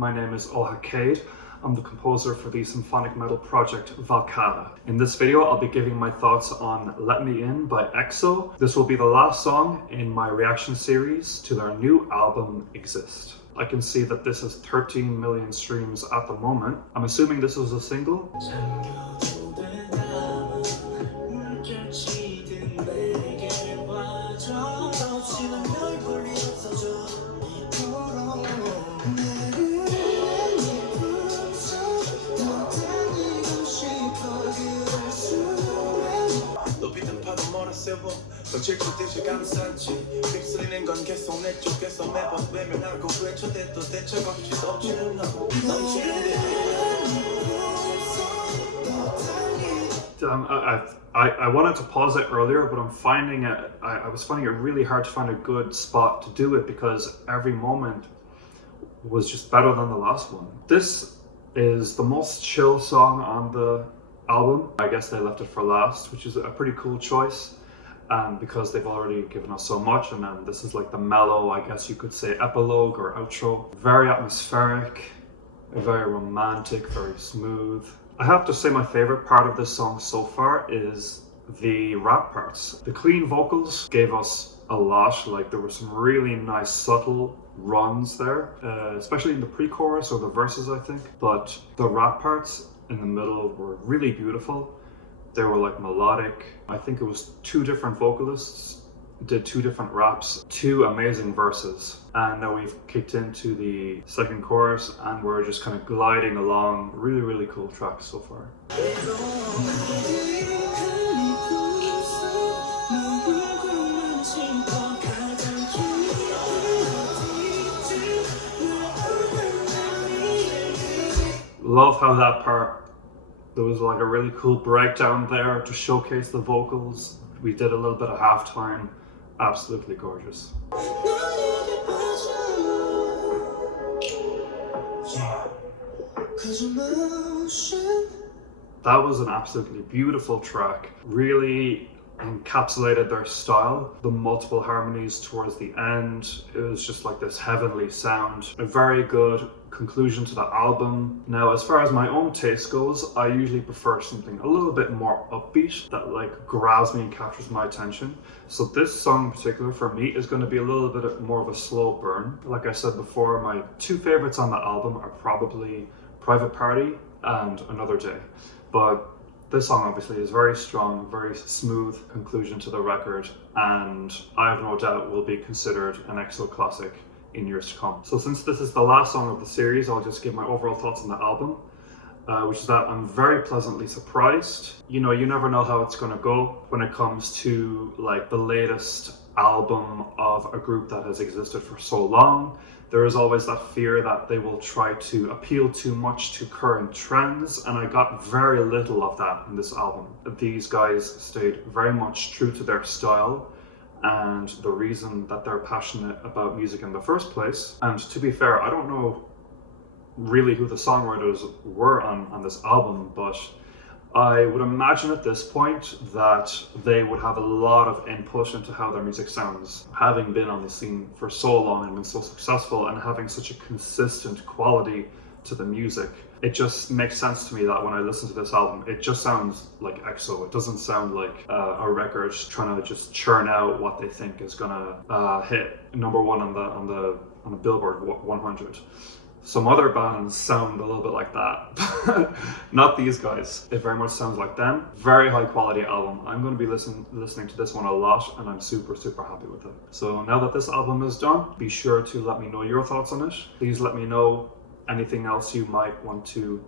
my name is Cade. I'm the composer for the symphonic metal project Valkada. In this video, I'll be giving my thoughts on Let Me In by EXO. This will be the last song in my reaction series to their new album, Exist. I can see that this has 13 million streams at the moment. I'm assuming this was a single. I wanted to pause it earlier, but I was finding it really hard to find a good spot to do it because every moment was just better than the last one. This is the most chill song on the album. I guess they left it for last, which is a pretty cool choice because they've already given us so much, and then this is like the mellow, I guess you could say, epilogue or outro. Very atmospheric, very romantic, very smooth. I have to say my favorite part of this song so far is the rap parts. The clean vocals gave us a lot. Like, there were some really nice subtle runs there, especially in the pre-chorus or the verses, I think. But the rap parts in the middle were really beautiful. They were like melodic. I think it was two different vocalists did two different raps, two amazing verses. And now we've kicked into the second chorus and we're just kind of gliding along. Really, really cool track so far. Love how that part, there was like a really cool breakdown there to showcase the vocals. We did a little bit of halftime. Absolutely gorgeous. That was an absolutely beautiful track. Really encapsulated their style. The multiple harmonies towards the end, it was just like this heavenly sound. A very good conclusion to the album. Now, as far as my own taste goes, I usually prefer something a little bit more upbeat that like grabs me and captures my attention. So this song in particular for me is going to be a little bit more of a slow burn. Like I said before, my two favorites on the album are probably Private Party and Another Day. But this song obviously is very strong, very smooth conclusion to the record, and I have no doubt will be considered an EXO classic in years to come. So since this is the last song of the series, I'll just give my overall thoughts on the album, which is that I'm very pleasantly surprised. You know, you never know how it's going to go when it comes to like the latest album of a group that has existed for so long. There is always that fear that they will try to appeal too much to current trends, and I got very little of that in this album. These guys stayed very much true to their style and the reason that they're passionate about music in the first place. And to be fair, I don't know really who the songwriters were on this album, but I would imagine at this point that they would have a lot of input into how their music sounds. Having been on the scene for so long and been so successful and having such a consistent quality to the music, it just makes sense to me that when I listen to this album, it just sounds like EXO. It doesn't sound like a record trying to just churn out what they think is gonna hit number one on the Billboard 100. Some other bands sound a little bit like that, not these guys. It very much sounds like them. Very high quality album. I'm going to be listening to this one a lot, and I'm super happy with it. So now that this album is done, be sure to let me know your thoughts on it. Please let me know anything else you might want to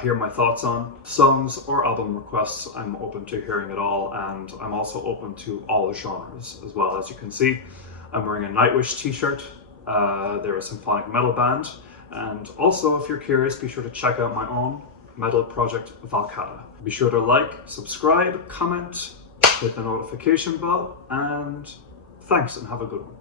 hear my thoughts on. Songs or album requests, I'm open to hearing it all, and I'm also open to all genres as well. As you can see, I'm wearing a Nightwish t-shirt. They're a symphonic metal band. And also, if you're curious, be sure to check out my own metal project, Valkada. Be sure to like, subscribe, comment, hit the notification bell, and thanks and have a good one.